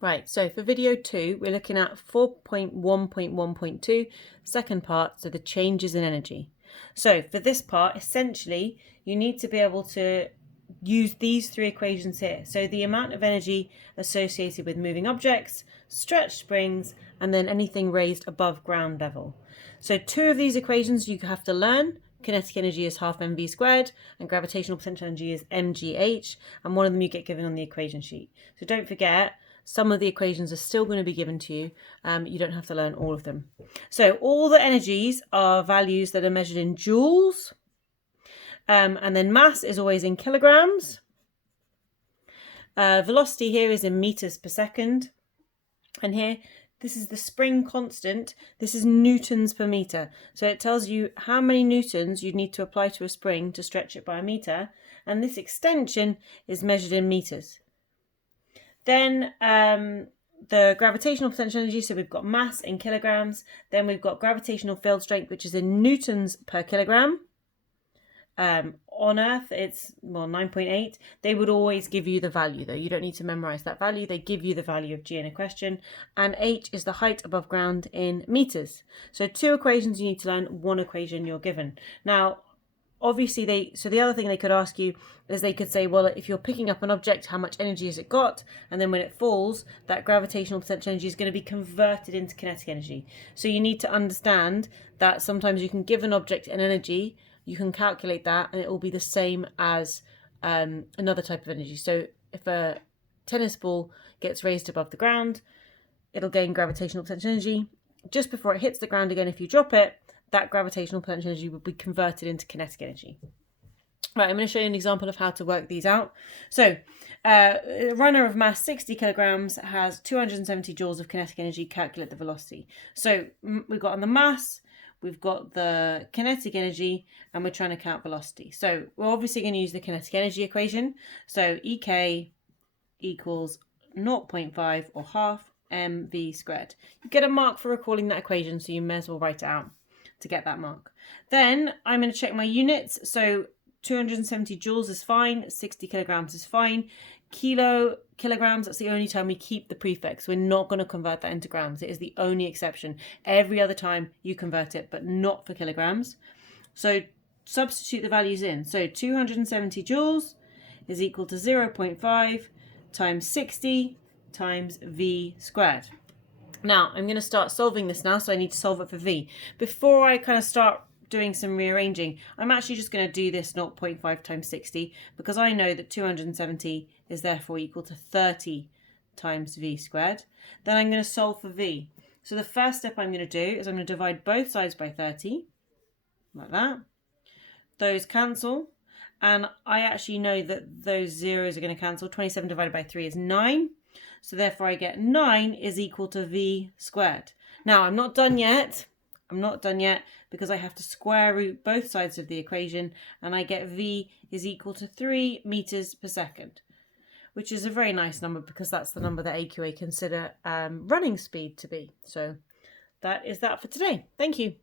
Right, so for video 2, we're looking at 4.1.1.2, second part, so the changes in energy. So for this part, essentially, you need to be able to use these three equations here. So the amount of energy associated with moving objects, stretched springs, and then anything raised above ground level. So two of these equations you have to learn. Kinetic energy is half mv squared, and gravitational potential energy is mgh, and one of them you get given on the equation sheet. So don't forget, some of the equations are still going to be given to you. You don't have to learn all of them. So all the energies are values that are measured in joules. And then mass is always in kilograms. Velocity here is in meters per second. And here, this is the spring constant. This is newtons per meter. So it tells you how many newtons you need to apply to a spring to stretch it by a meter. And this extension is measured in meters. Then the gravitational potential energy, so we've got mass in kilograms. Then we've got gravitational field strength, which is in newtons per kilogram. On Earth, it's 9.8. They would always give you the value, though. You don't need to memorize that value. They give you the value of G in a question. And H is the height above ground in meters. So two equations you need to learn, one equation you're given. Now, obviously, the other thing they could ask you is they could say, well, if you're picking up an object, how much energy has it got? And then when it falls, that gravitational potential energy is going to be converted into kinetic energy. So you need to understand that sometimes you can give an object an energy, you can calculate that, and it will be the same as another type of energy. So if a tennis ball gets raised above the ground, it'll gain gravitational potential energy. Just before it hits the ground again, if you drop it, that gravitational potential energy will be converted into kinetic energy. Right, I'm going to show you an example of how to work these out. So, a runner of mass 60 kilograms has 270 joules of kinetic energy. Calculate the velocity. So, we've got on the mass, we've got the kinetic energy, and we're trying to count velocity. So, we're obviously going to use the kinetic energy equation. So, EK equals 0.5 or half mv squared. You get a mark for recalling that equation, so you may as well write it out to get that mark. Then I'm going to check my units. So 270 joules is fine, 60 kilograms is fine. Kilograms, that's the only time we keep the prefix. We're not going to convert that into grams. It is the only exception. Every other time you convert it, but not for kilograms. So substitute the values in. So 270 joules is equal to 0.5 times 60 times v squared. Now, I'm going to start solving this now, so I need to solve it for v. Before I kind of start doing some rearranging, I'm actually just going to do this 0.5 times 60, because I know that 270 is therefore equal to 30 times v squared. Then I'm going to solve for v. So the first step I'm going to do is I'm going to divide both sides by 30, like that. Those cancel, and I actually know that those zeros are going to cancel. 27 divided by 3 is 9. So therefore I get 9 is equal to v squared. Now I'm not done yet. Because I have to square root both sides of the equation, and I get v is equal to 3 meters per second, which is a very nice number because that's the number that AQA consider running speed to be. So that is that for today. Thank you.